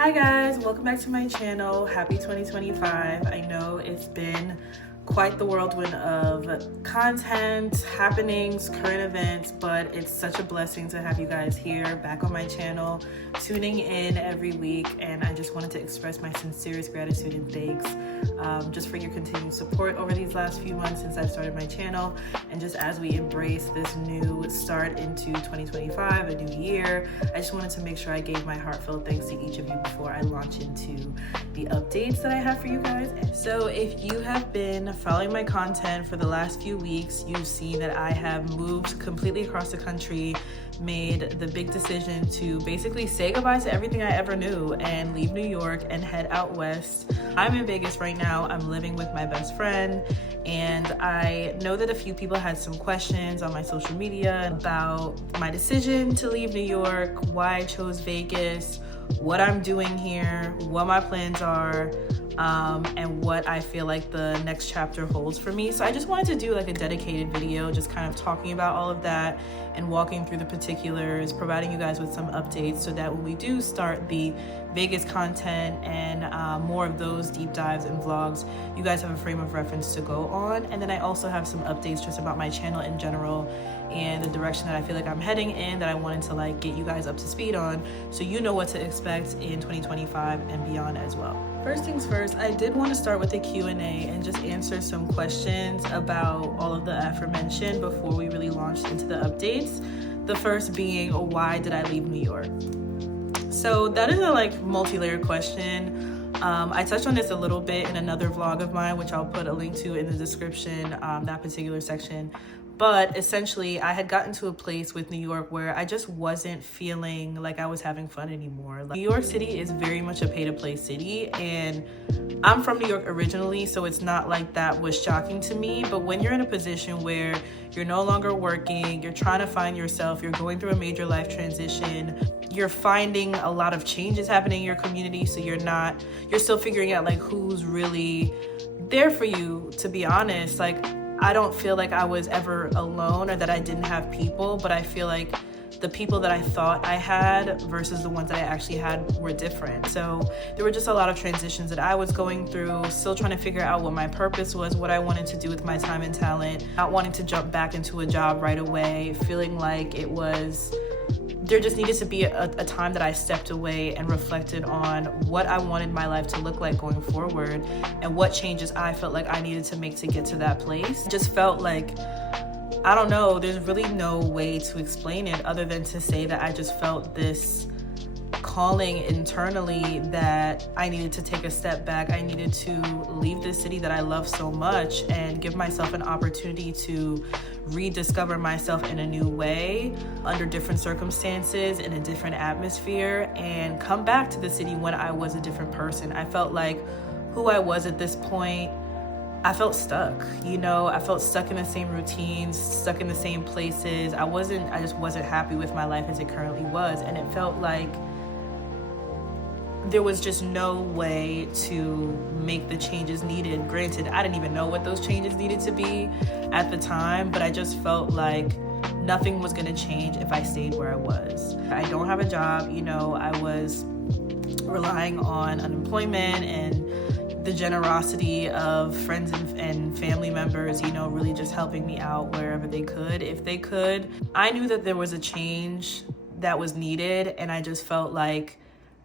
Hi guys, welcome back to my channel. Happy 2025. I know it's been quite the whirlwind of content, happenings, current events, but it's such a blessing to have you guys here back on my channel, tuning in every week. And I just wanted to express my sincerest gratitude and thanks just for your continued support over these last few months since I've started my channel. And just as we embrace this new start into 2025, a new year, I just wanted to make sure I gave my heartfelt thanks to each of you before I launch into the updates that I have for you guys. So if you have been following my content for the last few weeks, you've seen that I have moved completely across the country, made the big decision to basically say goodbye to everything I ever knew and leave New York and head out west. I'm in Vegas right now. I'm living with my best friend, and I know that a few people had some questions on my social media about my decision to leave New York, why I chose Vegas, what I'm doing here, what my plans are, and what I feel like the next chapter holds for me. So I just wanted to do like a dedicated video, just kind of talking about all of that and walking through the particulars, providing you guys with some updates so that when we do start the Vegas content and more of those deep dives and vlogs, you guys have a frame of reference to go on. And then I also have some updates just about my channel in general and the direction that I feel like I'm heading in that I wanted to like get you guys up to speed on so you know what to expect in 2025 and beyond as well. First things first, I did want to start with a Q&A and just answer some questions about all of the aforementioned before we really launched into the updates. The first being, why did I leave New York? So that is a like multi-layered question. I touched on this a little bit in another vlog of mine, which I'll put a link to in the description, that particular section. But essentially, I had gotten to a place with New York where I just wasn't feeling like I was having fun anymore. Like, New York City is very much a pay-to-play city, and I'm from New York originally, so it's not like that was shocking to me. But when you're in a position where you're no longer working, you're trying to find yourself, you're going through a major life transition, you're finding a lot of changes happening in your community, so you're still figuring out like who's really there for you, to be honest. Like, I don't feel like I was ever alone or that I didn't have people, but I feel like the people that I thought I had versus the ones that I actually had were different. So there were just a lot of transitions that I was going through, still trying to figure out what my purpose was, what I wanted to do with my time and talent, not wanting to jump back into a job right away, feeling like there just needed to be a time that I stepped away and reflected on what I wanted my life to look like going forward and what changes I felt like I needed to make to get to that place. It just felt like, I don't know, there's really no way to explain it other than to say that I just felt this calling internally that I needed to take a step back. I needed to leave this city that I love so much and give myself an opportunity to rediscover myself in a new way, under different circumstances, in a different atmosphere, and come back to the city when I was a different person. I felt like who I was at this point, I felt stuck, I felt stuck in the same routines, stuck in the same places. I just wasn't happy with my life as it currently was, and it felt like there was just no way to make the changes needed. Granted, I didn't even know what those changes needed to be at the time, but I just felt like nothing was gonna change if I stayed where I was. I don't have a job, I was relying on unemployment and the generosity of friends and family members, really just helping me out wherever they could, if they could. I knew that there was a change that was needed, and I just felt like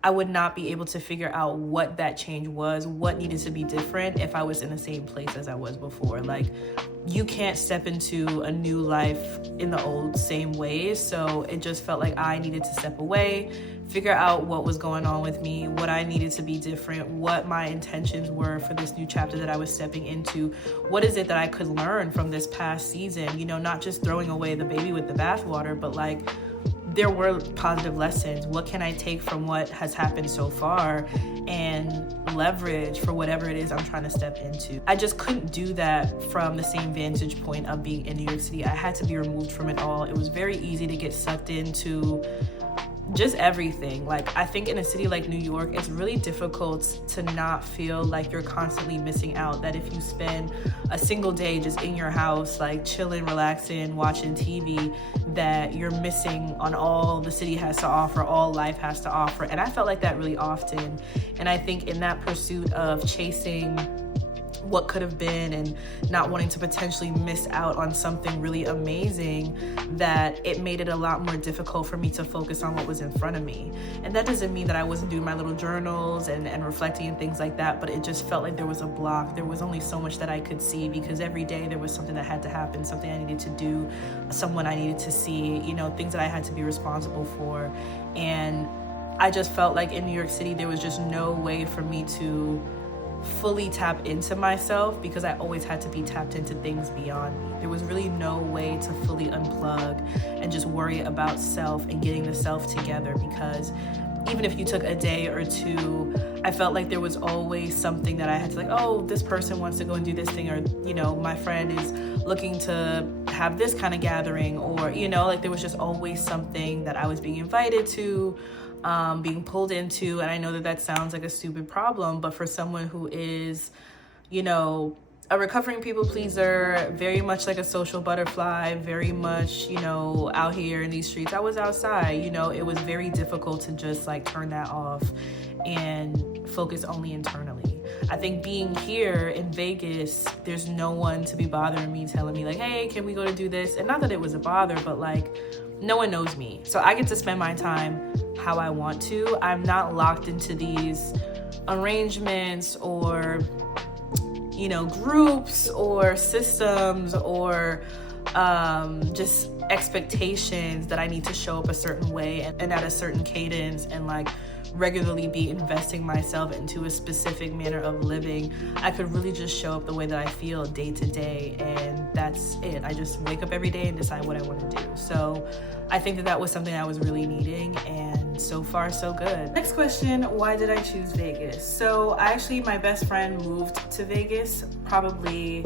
I would not be able to figure out what that change was, what needed to be different if I was in the same place as I was before. Like, you can't step into a new life in the old same ways. So it just felt like I needed to step away, figure out what was going on with me, what I needed to be different, what my intentions were for this new chapter that I was stepping into. What is it that I could learn from this past season? Not just throwing away the baby with the bathwater, but like, there were positive lessons. What can I take from what has happened so far and leverage for whatever it is I'm trying to step into? I just couldn't do that from the same vantage point of being in New York City. I had to be removed from it all. It was very easy to get sucked into just everything. Like, I think in a city like New York, it's really difficult to not feel like you're constantly missing out. That if you spend a single day just in your house, like chilling, relaxing, watching TV, that you're missing on all the city has to offer, all life has to offer. And I felt like that really often. And I think in that pursuit of chasing what could have been and not wanting to potentially miss out on something really amazing, that it made it a lot more difficult for me to focus on what was in front of me. And that doesn't mean that I wasn't doing my little journals and reflecting and things like that, but it just felt like there was a block. There was only so much that I could see, because every day there was something that had to happen, something I needed to do, someone I needed to see, you know, things that I had to be responsible for. And I just felt like in New York City, there was just no way for me to fully tap into myself, because I always had to be tapped into things beyond me. There was really no way to fully unplug and just worry about self and getting the self together, because even if you took a day or two, I felt like there was always something that I had to, like, oh, this person wants to go and do this thing, or, you know, my friend is looking to have this kind of gathering, or, you know, like there was just always something that I was being invited to, being pulled into. And I know that that sounds like a stupid problem, but for someone who is, you know, a recovering people pleaser, very much like a social butterfly, very much, you know, out here in these streets, I was outside, you know, it was very difficult to just like turn that off and focus only internally. I think being here in Vegas, there's no one to be bothering me, telling me like, hey, can we go to do this? And not that it was a bother, but like, no one knows me. So I get to spend my time how I want to. I'm not locked into these arrangements or, you know, groups or systems or just expectations that I need to show up a certain way and at a certain cadence and like regularly be investing myself into a specific manner of living. I could really just show up the way that I feel day to day, and that's it. I just wake up every day and decide what I want to do. So I think that that was something I was really needing, and so far so good. Next question, why did I choose Vegas? So my best friend moved to Vegas probably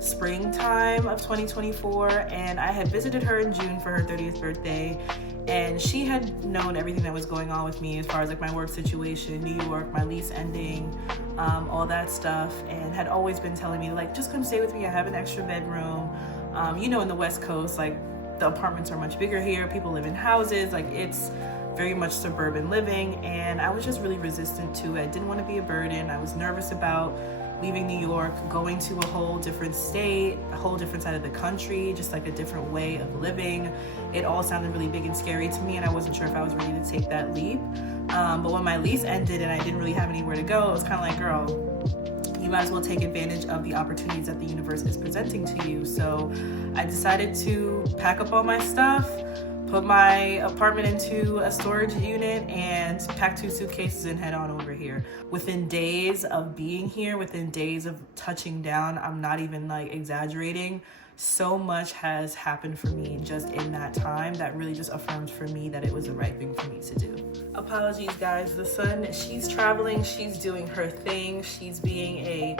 springtime of 2024, and I had visited her in June for her 30th birthday, and she had known everything that was going on with me as far as like my work situation, New York, my lease ending, all that stuff, and had always been telling me like, just come stay with me, I have an extra bedroom. You know, in the West Coast, like the apartments are much bigger here, people live in houses, like it's very much suburban living, and I was just really resistant to it. I didn't want to be a burden. I was nervous about leaving New York, going to a whole different state, a whole different side of the country, just like a different way of living. It all sounded really big and scary to me, and I wasn't sure if I was ready to take that leap. But when my lease ended and I didn't really have anywhere to go, it was kind of like, girl, you might as well take advantage of the opportunities that the universe is presenting to you. So I decided to pack up all my stuff, put my apartment into a storage unit, and pack 2 suitcases and head on over here. Within days of being here, within days of touching down, I'm not even like exaggerating, so much has happened for me just in that time that really just affirmed for me that it was the right thing for me to do. Apologies guys, the sun, she's traveling, she's doing her thing, she's being a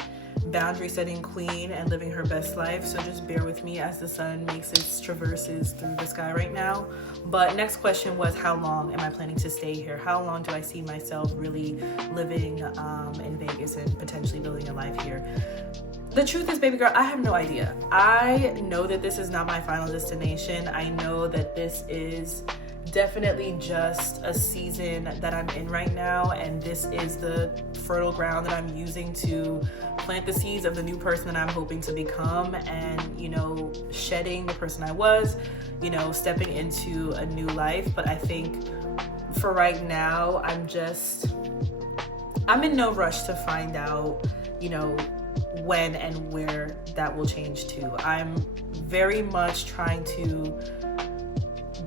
boundary setting queen and living her best life, so just bear with me as the sun makes its traverses through the sky right now. But next question was, how long am I planning to stay here? How long do I see myself really living in Vegas and potentially building a life here? The truth is, baby girl, I have no idea. I know that this is not my final destination. I know that this is definitely just a season that I'm in right now, and this is the fertile ground that I'm using to plant the seeds of the new person that I'm hoping to become, and, you know, shedding the person I was, you know, stepping into a new life. But I think for right now, I'm in no rush to find out, you know, when and where that will change to. I'm very much trying to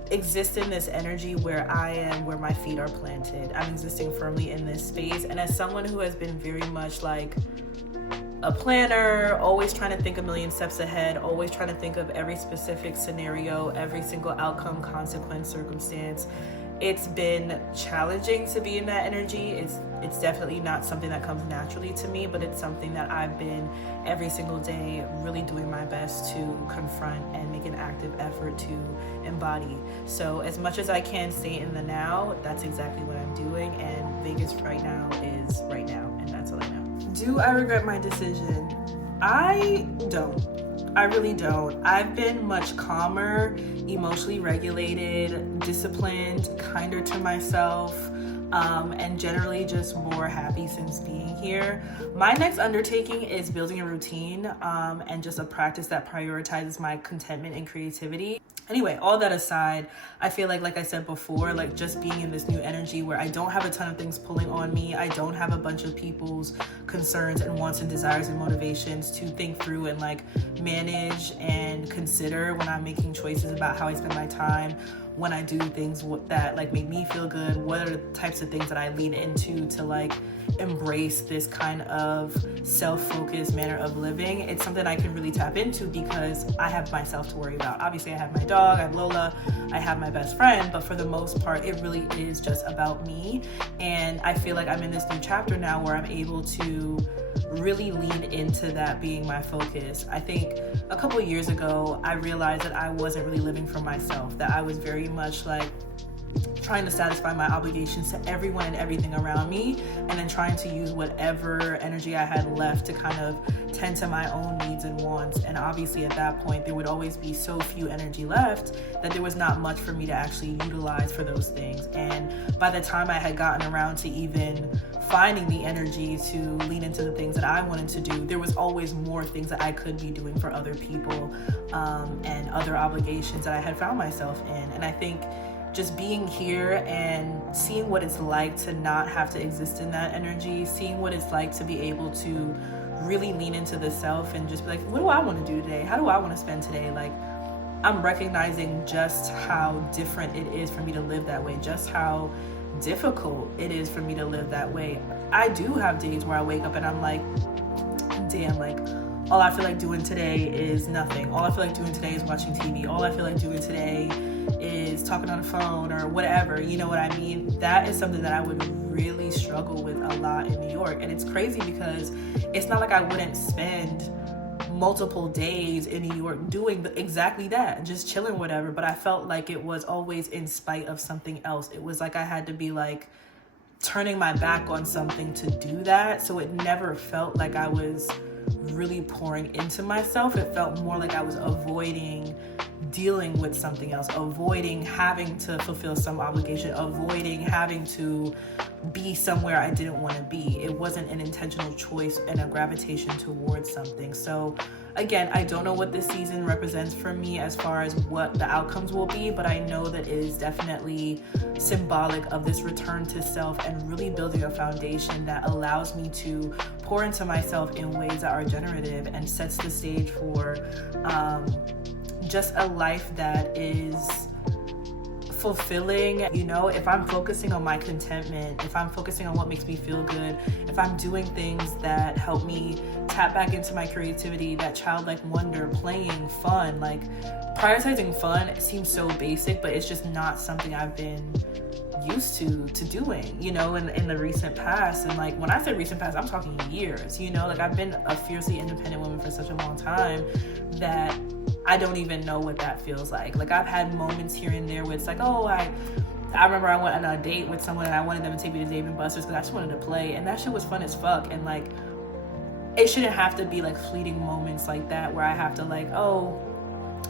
exist in this energy where I am, where my feet are planted. I'm existing firmly in this space, and as someone who has been very much like a planner, always trying to think a million steps ahead, always trying to think of every specific scenario, every single outcome, consequence, circumstance, it's been challenging to be in that energy. It's definitely not something that comes naturally to me, but it's something that I've been every single day really doing my best to confront and make an active effort to embody. So as much as I can stay in the now, that's exactly what I'm doing, and Vegas right now is right now, and that's all I know. Do I regret my decision? I don't. I really don't. I've been much calmer, emotionally regulated, disciplined, kinder to myself, and generally just more happy since being here. My next undertaking is building a routine and just a practice that prioritizes my contentment and creativity. Anyway, all that aside, I feel like I said before, like just being in this new energy where I don't have a ton of things pulling on me. I don't have a bunch of people's concerns and wants and desires and motivations to think through and like manage and consider when I'm making choices about how I spend my time, when I do things that like make me feel good. What are the types of things that I lean into to like embrace this kind of self-focused manner of living? It's something I can really tap into because I have myself to worry about. Obviously I have my dog, I have Lola, I have my best friend, but for the most part it really is just about me. And I feel like I'm in this new chapter now where I'm able to really lean into that being my focus. I think a couple of years ago I realized that I wasn't really living for myself, that I was very much like trying to satisfy my obligations to everyone and everything around me, and then trying to use whatever energy I had left to kind of tend to my own needs and wants. And obviously at that point there would always be so few energy left that there was not much for me to actually utilize for those things. And by the time I had gotten around to even finding the energy to lean into the things that I wanted to do, there was always more things that I could be doing for other people and other obligations that I had found myself in. And I think just being here and seeing what it's like to not have to exist in that energy, seeing what it's like to be able to really lean into the self and just be like, what do I want to do today? How do I want to spend today? Like, I'm recognizing just how different it is for me to live that way, just how difficult it is for me to live that way. I do have days where I wake up and I'm like, damn, like all I feel like doing today is nothing. All I feel like doing today is watching TV. All I feel like doing today is talking on the phone or whatever, you know what I mean? That is something that I would really struggle with a lot in New York. And it's crazy because it's not like I wouldn't spend multiple days in New York doing exactly that, just chilling, whatever, but I felt like it was always in spite of something else. It was like I had to be like turning my back on something to do that. So it never felt like I was really pouring into myself. It felt more like I was avoiding dealing with something else, avoiding having to fulfill some obligation, avoiding having to be somewhere I didn't want to be. It wasn't an intentional choice and a gravitation towards something. So again, I don't know what this season represents for me as far as what the outcomes will be, but I know that it is definitely symbolic of this return to self and really building a foundation that allows me to pour into myself in ways that are generative and sets the stage for just a life that is fulfilling. You know, if I'm focusing on my contentment, if I'm focusing on what makes me feel good, if I'm doing things that help me tap back into my creativity, that childlike wonder, playing, fun, like prioritizing fun, it seems so basic, but it's just not something I've been used to doing, you know, in the recent past. And like when I say recent past, I'm talking years, you know, like I've been a fiercely independent woman for such a long time that I don't even know what that feels like. Like I've had moments here and there where it's like, oh, I remember I went on a date with someone and I wanted them to take me to Dave & Buster's because I just wanted to play, and that shit was fun as fuck. And like it shouldn't have to be like fleeting moments like that where I have to like, oh,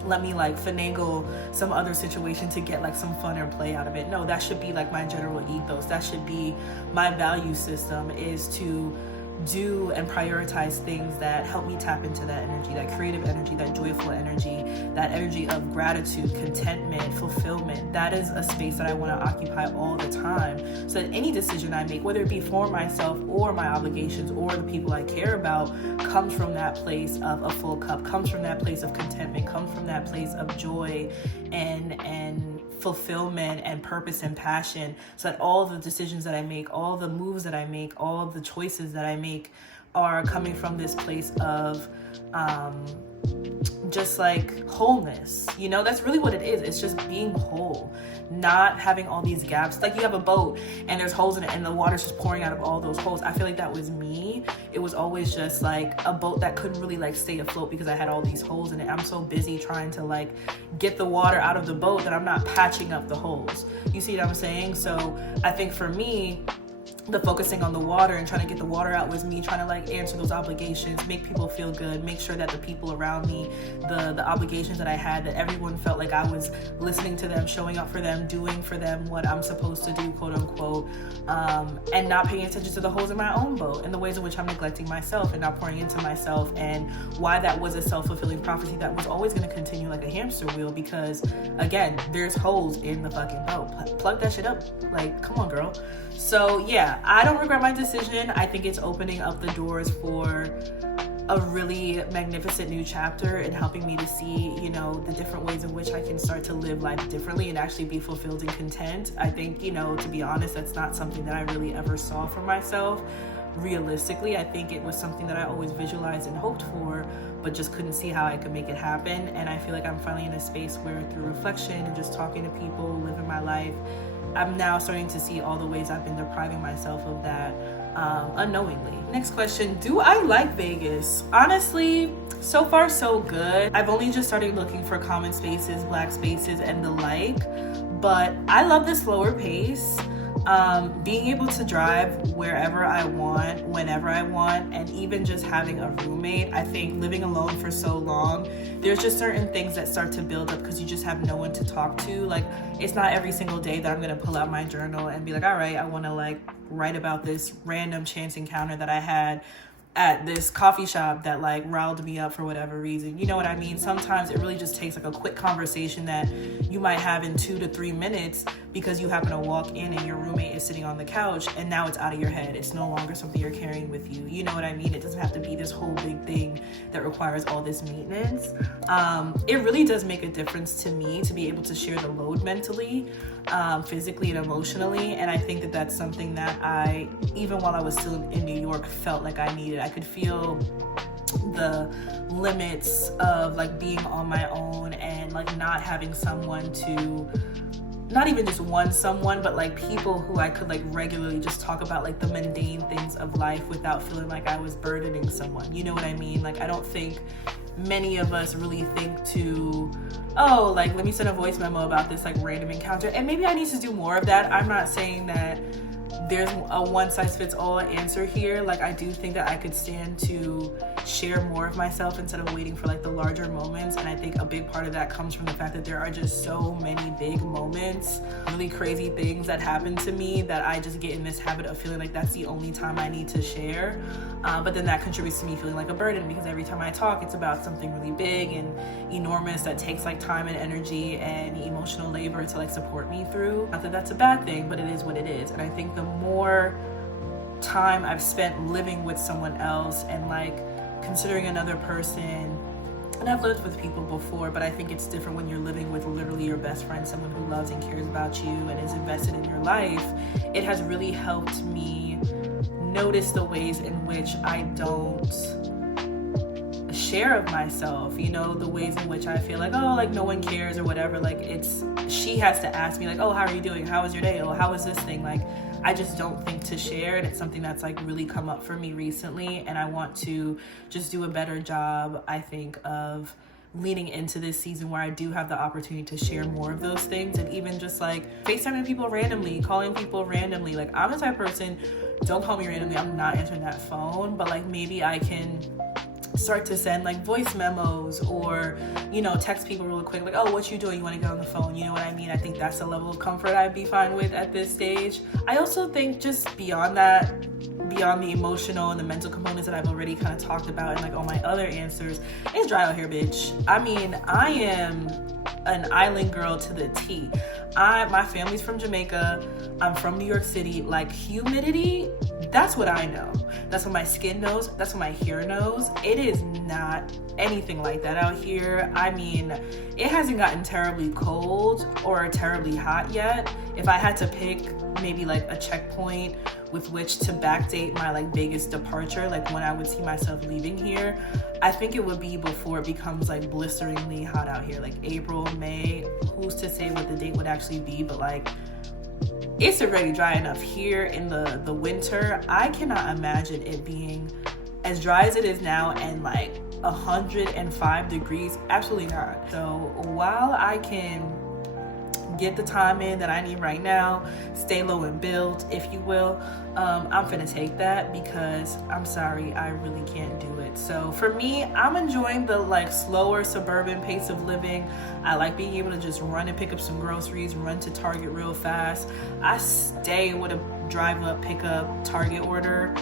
let me like finagle some other situation to get like some fun or play out of it. No, that should be like my general ethos. That should be my value system, is to do and prioritize things that help me tap into that energy, that creative energy, that joyful energy, that energy of gratitude, contentment, fulfillment. That is a space that I want to occupy all the time, so that any decision I make, whether it be for myself or my obligations or the people I care about, comes from that place of a full cup, comes from that place of contentment, comes from that place of joy and fulfillment and purpose and passion, so that all the decisions that I make, all the moves that I make, all the choices that I make are coming from this place of just like wholeness, you know? That's really what it is. It's just being whole, not having all these gaps. Like you have a boat and there's holes in it and the water's just pouring out of all those holes. I feel like that was me. It was always just like a boat that couldn't really like stay afloat because I had all these holes in it. I'm so busy trying to like get the water out of the boat that I'm not patching up the holes. You see what I'm saying? So I think for me, the focusing on the water and trying to get the water out was me trying to like answer those obligations, make people feel good, make sure that the people around me, the obligations that I had, that everyone felt like I was listening to them, showing up for them, doing for them what I'm supposed to do, quote unquote, and not paying attention to the holes in my own boat and the ways in which I'm neglecting myself and not pouring into myself, and why that was a self-fulfilling prophecy that was always going to continue like a hamster wheel, because again, there's holes in the fucking boat. Plug that shit up. Like, come on, girl. So yeah, I don't regret my decision. I think it's opening up the doors for a really magnificent new chapter and helping me to see, you know, the different ways in which I can start to live life differently and actually be fulfilled and content. I think, you know, to be honest, that's not something that I really ever saw for myself. Realistically, I think it was something that I always visualized and hoped for, but just couldn't see how I could make it happen. And I feel like I'm finally in a space where through reflection and just talking to people, living my life, I'm now starting to see all the ways I've been depriving myself of that unknowingly. Next question, do I like Vegas? Honestly, so far so good. I've only just started looking for common spaces, black spaces, and the like, but I love the slower pace. Being able to drive wherever I want, whenever I want, and even just having a roommate. I think living alone for so long, there's just certain things that start to build up because you just have no one to talk to. Like, it's not every single day that I'm gonna pull out my journal and be like, all right, I wanna like write about this random chance encounter that I had at this coffee shop that like riled me up for whatever reason. You know what I mean? Sometimes it really just takes like a quick conversation that you might have in 2 to 3 minutes because you happen to walk in and your roommate is sitting on the couch and now it's out of your head. It's no longer something you're carrying with you. You know what I mean? It doesn't have to be this whole big thing that requires all this maintenance. It really does make a difference to me to be able to share the load mentally, physically and emotionally. And I think that that's something that I, even while I was still in New York, felt like I needed. I could feel the limits of like being on my own and like not having someone to, not even just someone, but like people who I could like regularly just talk about like the mundane things of life without feeling like I was burdening someone. You know what I mean? Like, I don't think many of us really think to, oh, like, let me send a voice memo about this like random encounter. And maybe I need to do more of that. I'm not saying that there's a one-size-fits-all answer here. Like, I do think that I could stand to share more of myself instead of waiting for like the larger moments. And I think a big part of that comes from the fact that there are just so many big moments, really crazy things that happen to me that I just get in this habit of feeling like that's the only time I need to share. But then that contributes to me feeling like a burden because every time I talk, it's about something really big and enormous that takes like time and energy and emotional labor to like support me through. Not that that's a bad thing, but it is what it is. And I think the more time I've spent living with someone else and like considering another person, and I've lived with people before, but I think it's different when you're living with literally your best friend, someone who loves and cares about you and is invested in your life. It has really helped me notice the ways in which I don't share of myself, you know, the ways in which I feel like, oh, like no one cares or whatever. Like, it's, she has to ask me like, oh, how are you doing? How was your day? Oh, how was this thing? Like, I just don't think to share, and it's something that's like really come up for me recently, and I want to just do a better job, I think, of leaning into this season where I do have the opportunity to share more of those things, and even just like FaceTiming people randomly, calling people randomly. Like, I'm the type of person, don't call me randomly, I'm not answering that phone, but like maybe I can start to send like voice memos or, you know, text people real quick, like, oh, what you doing? You want to get on the phone? You know what I mean? I think that's a level of comfort I'd be fine with at this stage. I also think just beyond that, beyond the emotional and the mental components that I've already kind of talked about and like all my other answers, it's dry out here, bitch. I mean, I am an island girl to the T. My family's from Jamaica. I'm from New York City. Like, humidity, that's what I know. That's what my skin knows. That's what my hair knows. It is not anything like that out here. I mean, it hasn't gotten terribly cold or terribly hot yet. If I had to pick maybe like a checkpoint with which to backdate my like Vegas departure, like when I would see myself leaving here, I think it would be before it becomes like blisteringly hot out here, like April, May. Who's to say what the date would actually be, but like it's already dry enough here in the winter. I cannot imagine it being as dry as it is now and like 105 degrees. Absolutely not. So while I can get the time in that I need right now, stay low and build, if you will, I'm finna take that, because I'm sorry, I really can't do it. So for me, I'm enjoying the like slower suburban pace of living. I like being able to just run and pick up some groceries, run to Target real fast. I stay with a drive up, pick up, Target order.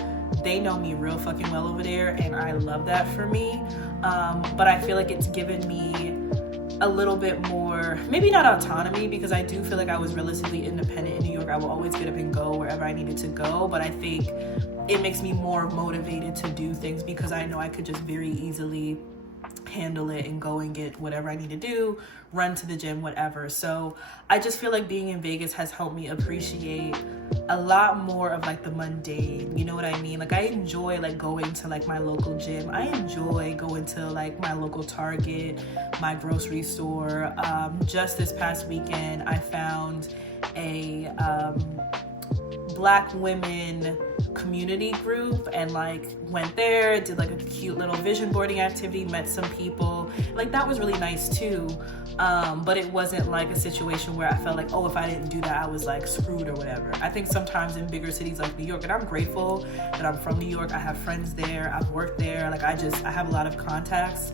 They know me real fucking well over there, and I love that for me. But I feel like it's given me a little bit more, maybe not autonomy, because I do feel like I was relatively independent in New York. I will always get up and go wherever I needed to go, but I think it makes me more motivated to do things because I know I could just very easily handle it and go and get whatever I need to do, run to the gym, whatever. So I just feel like being in Vegas has helped me appreciate a lot more of like the mundane, you know what I mean? Like I enjoy like going to like my local gym. I enjoy going to like my local Target, my grocery store. Just this past weekend, I found a Black women community group and like went there, did like a cute little vision boarding activity, met some people. Like that was really nice too. But it wasn't like a situation where I felt like, oh, if I didn't do that, I was like screwed or whatever. I think sometimes in bigger cities like New York, and I'm grateful that I'm from New York, I have friends there, I've worked there, like I have a lot of contacts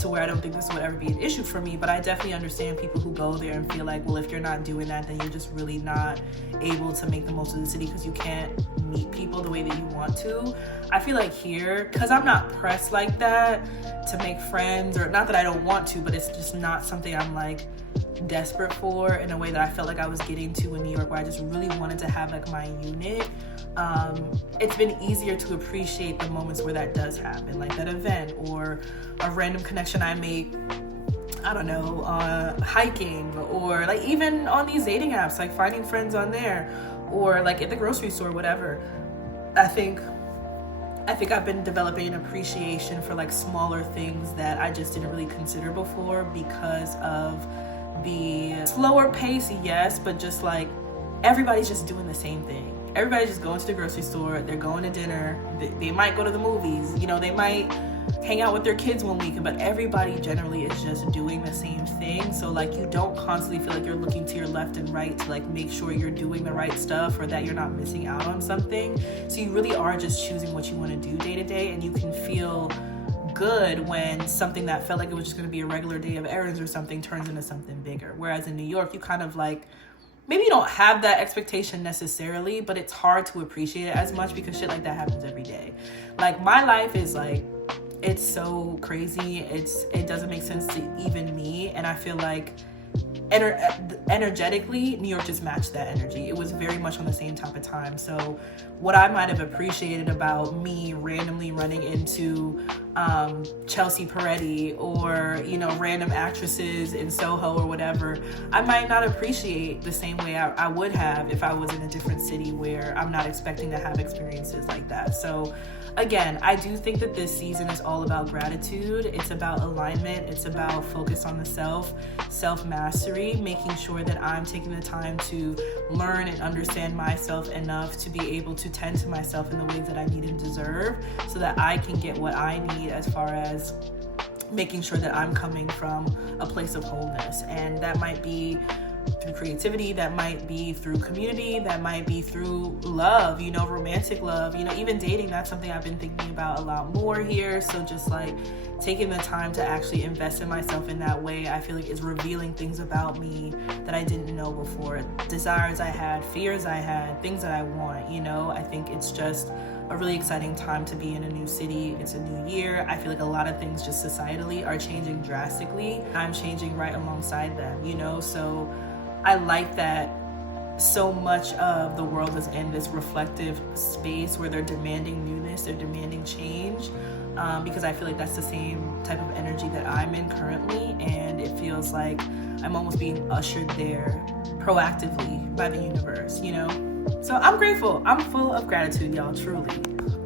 to where I don't think this would ever be an issue for me. But I definitely understand people who go there and feel like, well, if you're not doing that, then you're just really not able to make the most of the city because you can't meet people the way that you want to. I feel like here, because I'm not pressed like that to make friends, or not that I don't want to, but it's just not something I'm like desperate for in a way that I felt like I was getting to in New York, where I just really wanted to have like my unit. It's been easier to appreciate the moments where that does happen, like that event or a random connection I make, I don't know, hiking, or like even on these dating apps, like finding friends on there, or like at the grocery store, whatever. I think I've been developing an appreciation for like smaller things that I just didn't really consider before because of the slower pace, yes, but just like everybody's just doing the same thing. Everybody's just going to the grocery store, they're going to dinner, they might go to the movies, you know, they might hang out with their kids one weekend, but everybody generally is just doing the same thing. So like you don't constantly feel like you're looking to your left and right to like make sure you're doing the right stuff or that you're not missing out on something. So you really are just choosing what you want to do day to day, and you can feel good when something that felt like it was just going to be a regular day of errands or something turns into something bigger. Whereas in New York, you kind of like, maybe you don't have that expectation necessarily, but it's hard to appreciate it as much because shit like that happens every day. Like my life is like, it's so crazy. It doesn't make sense to even me. And I feel like energetically, New York just matched that energy. It was very much on the same type of time. So what I might have appreciated about me randomly running into Chelsea Peretti or, you know, random actresses in Soho or whatever, I might not appreciate the same way I would have if I was in a different city where I'm not expecting to have experiences like that. So again, I do think that this season is all about gratitude. It's about alignment. It's about focus on the self-mastery, making sure that I'm taking the time to learn and understand myself enough to be able to tend to myself in the ways that I need and deserve so that I can get what I need as far as making sure that I'm coming from a place of wholeness. And that might be through creativity, that might be through community, that might be through love, you know, romantic love, you know, even dating. That's something I've been thinking about a lot more here. So just like taking the time to actually invest in myself in that way, I feel like is revealing things about me that I didn't know before, desires I had, fears I had, things that I want, you know. I think it's just a really exciting time to be in a new city. It's a new year. I feel like a lot of things just societally are changing drastically. I'm changing right alongside them, you know. So I like that so much of the world is in this reflective space where they're demanding newness, they're demanding change, because I feel like that's the same type of energy that I'm in currently, and it feels like I'm almost being ushered there proactively by the universe, you know? So I'm grateful. I'm full of gratitude, y'all, truly.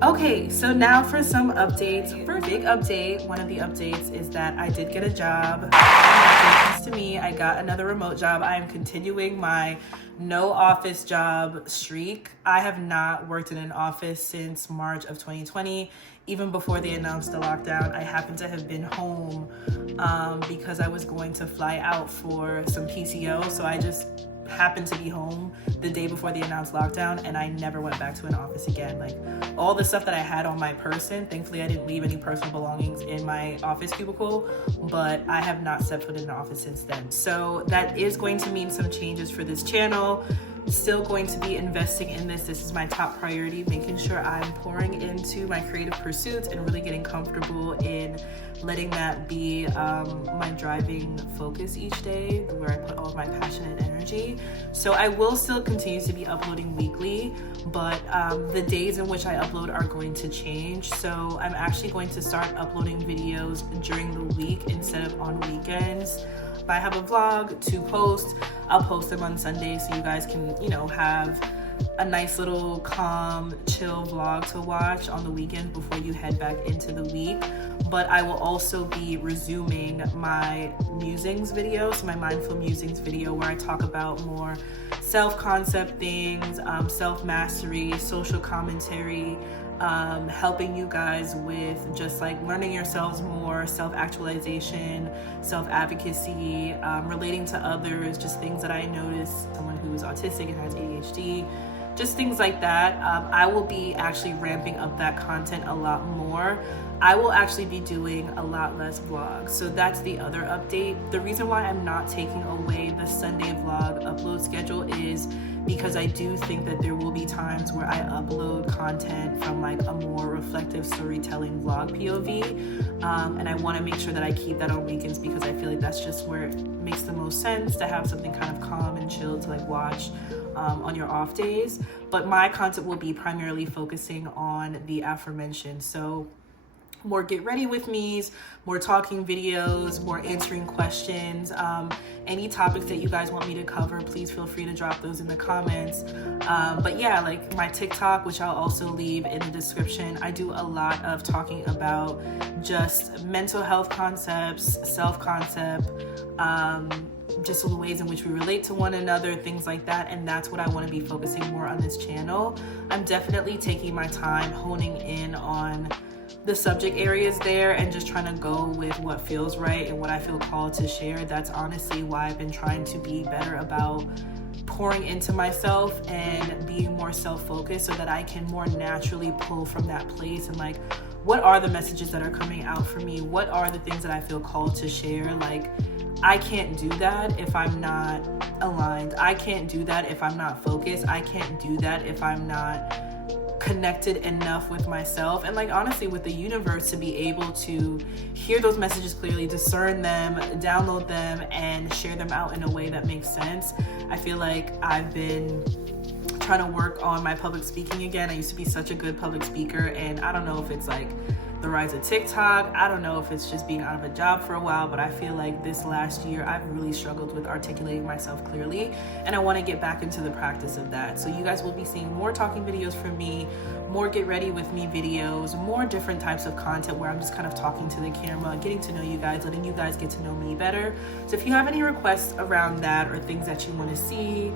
Okay, so now for some updates. First big update, one of the updates is that I did get a job. Congratulations to me. I got another remote job. I am continuing my no office job streak. I have not worked in an office since March of 2020. Even before they announced the lockdown, I happened to have been home because I was going to fly out for some PCO. So I just happened to be home the day before the announced lockdown, and I never went back to an office again. Like all the stuff that I had on my person, thankfully I didn't leave any personal belongings in my office cubicle, but I have not set foot in an office since then. So that is going to mean some changes for this channel. Still going to be investing in this. This is my top priority, making sure I'm pouring into my creative pursuits and really getting comfortable in letting that be my driving focus each day, where I put all of my passion and energy. So I will still continue to be uploading weekly, but the days in which I upload are going to change. So I'm actually going to start uploading videos during the week instead of on weekends. If I have a vlog to post, I'll post them on Sundays so you guys can, have a nice little calm, chill vlog to watch on the weekend before you head back into the week. But I will also be resuming my musings video, so my mindful musings video, where I talk about more self-concept things, self-mastery, social commentary, helping you guys with just like learning yourselves more, self-actualization, self-advocacy, relating to others, just things that I notice, someone who is autistic and has ADHD, just things like that. I will be actually ramping up that content a lot more. I will actually be doing a lot less vlogs. So that's the other update. The reason why I'm not taking away the Sunday vlog upload schedule is because I do think that there will be times where I upload content from like a more reflective storytelling vlog POV. And I want to make sure that I keep that on weekends because I feel like that's just where it makes the most sense to have something kind of calm and chill to like watch on your off days. But my content will be primarily focusing on the aforementioned. So more get ready with me's, more talking videos, more answering questions. Any topics that you guys want me to cover, please feel free to drop those in the comments. But yeah, like my TikTok, which I'll also leave in the description, I do a lot of talking about just mental health concepts, self-concept, just the ways in which we relate to one another, things like that. And that's what I want to be focusing more on this channel. I'm definitely taking my time honing in on the subject areas there and just trying to go with what feels right and what I feel called to share. That's honestly why I've been trying to be better about pouring into myself and being more self-focused so that I can more naturally pull from that place and like, what are the messages that are coming out for me? What are the things that I feel called to share? Like, I can't do that if I'm not aligned. I can't do that if I'm not focused. I can't do that if I'm not connected enough with myself and like honestly with the universe to be able to hear those messages clearly, discern them, download them, and share them out in a way that makes sense. I feel like I've been trying to work on my public speaking again. I used to be such a good public speaker, and I don't know if it's like the rise of TikTok, I don't know if it's just being out of a job for a while, but I feel like this last year I've really struggled with articulating myself clearly, and I want to get back into the practice of that. So you guys will be seeing more talking videos from me, more get ready with me videos, more different types of content where I'm just kind of talking to the camera, getting to know you guys, letting you guys get to know me better. So if you have any requests around that or things that you want to see,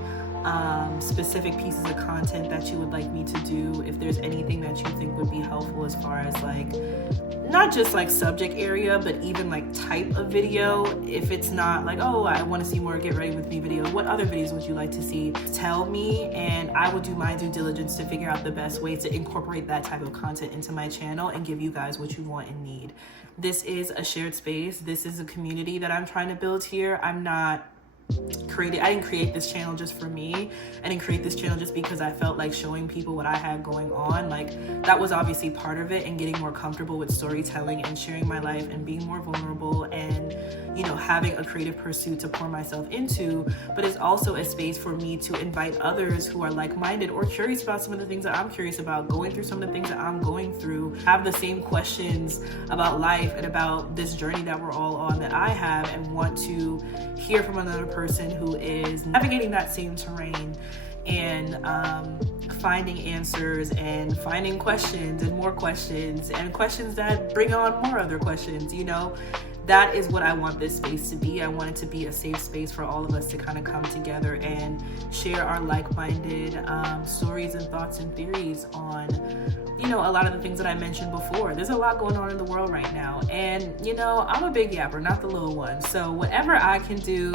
specific pieces of content that you would like me to do, if there's anything that you think would be helpful as far as like not just like subject area, but even like type of video. If it's not like, oh, I want to see more get ready with me videos, what other videos would you like to see? Tell me, and I will do my due diligence to figure out the best way to incorporate that type of content into my channel and give you guys what you want and need. This is a shared space. This is a community that I'm trying to build here. I didn't create this channel just for me. I didn't create this channel just because I felt like showing people what I had going on. Like, that was obviously part of it, and getting more comfortable with storytelling and sharing my life and being more vulnerable and, having a creative pursuit to pour myself into. But it's also a space for me to invite others who are like-minded or curious about some of the things that I'm curious about, going through some of the things that I'm going through, have the same questions about life and about this journey that we're all on that I have, and want to hear from another person who is navigating that same terrain. And finding answers and finding questions and more questions and questions that bring on more other questions, you know. That is what I want this space to be. I want it to be a safe space for all of us to kind of come together and share our like-minded stories and thoughts and theories on, you know, a lot of the things that I mentioned before. There's a lot going on in the world right now. And, you know, I'm a big yapper, not the little one. So whatever I can do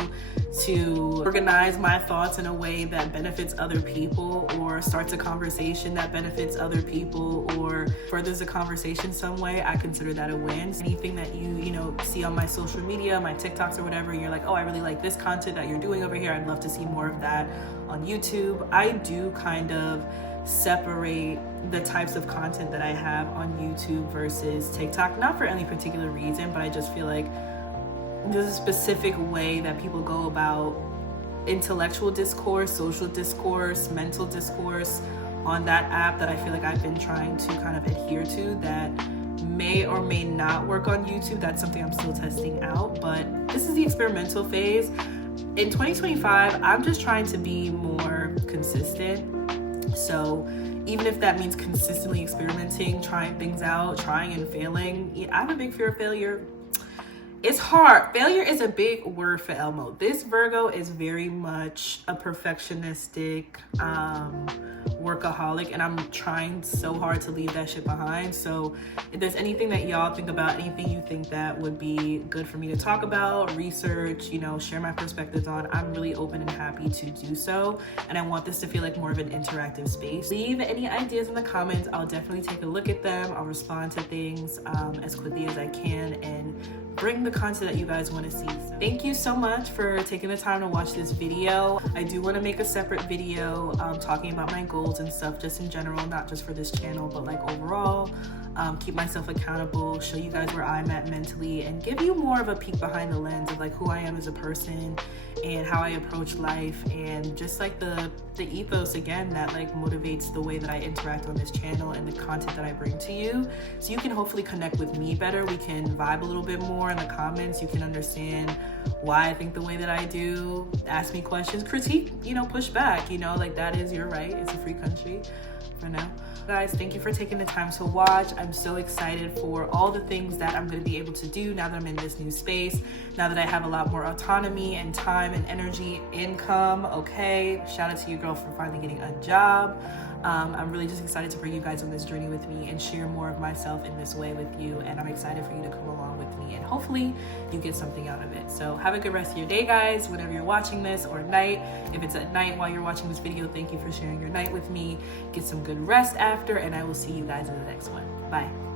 to organize my thoughts in a way that benefits other people, or starts a conversation that benefits other people, or furthers a conversation some way, I consider that a win. Anything that you know, see on my social media, my TikToks or whatever, you're like, oh, I really like this content that you're doing over here, I'd love to see more of that on YouTube. I do kind of separate the types of content that I have on YouTube versus TikTok, not for any particular reason, but I just feel like there's a specific way that people go about intellectual discourse, social discourse, mental discourse on that app that I feel like I've been trying to kind of adhere to, that may or may not work on YouTube. That's something I'm still testing out, but this is the experimental phase. In 2025, I'm just trying to be more consistent. So even if that means consistently experimenting, trying things out, trying and failing, I have a big fear of failure. It's hard. Failure is a big word for Elmo. This Virgo is very much a perfectionistic workaholic, and I'm trying so hard to leave that shit behind. So if there's anything that y'all think about, anything you think that would be good for me to talk about, research, you know, share my perspectives on, I'm really open and happy to do so. And I want this to feel like more of an interactive space. Leave any ideas in the comments. I'll definitely take a look at them. I'll respond to things as quickly as I can and bring the content that you guys want to see. So thank you so much for taking the time to watch this video. I do want to make a separate video talking about my goals and stuff, just in general, not just for this channel, but like overall. Keep myself accountable, show you guys where I'm at mentally, and give you more of a peek behind the lens of like who I am as a person and how I approach life, and just like the ethos again that like motivates the way that I interact on this channel and the content that I bring to you, so you can hopefully connect with me better. We can vibe a little bit more in the comments. You can understand why I think the way that I do, ask me questions, critique, you know, push back, you know, like that is your right. It's a free country for now. Guys, thank you for taking the time to watch. I'm so excited for all the things that I'm going to be able to do now that I'm in this new space, now that I have a lot more autonomy and time and energy, income. Okay, shout out to your girl for finally getting a job. I'm really just excited to bring you guys on this journey with me and share more of myself in this way with you, and I'm excited for you to come along with me, and hopefully you get something out of it. So have a good rest of your day, guys, whenever you're watching this, or night. If it's at night while you're watching this video, thank you for sharing your night with me. Get some good rest after, and I will see you guys in the next one. Bye.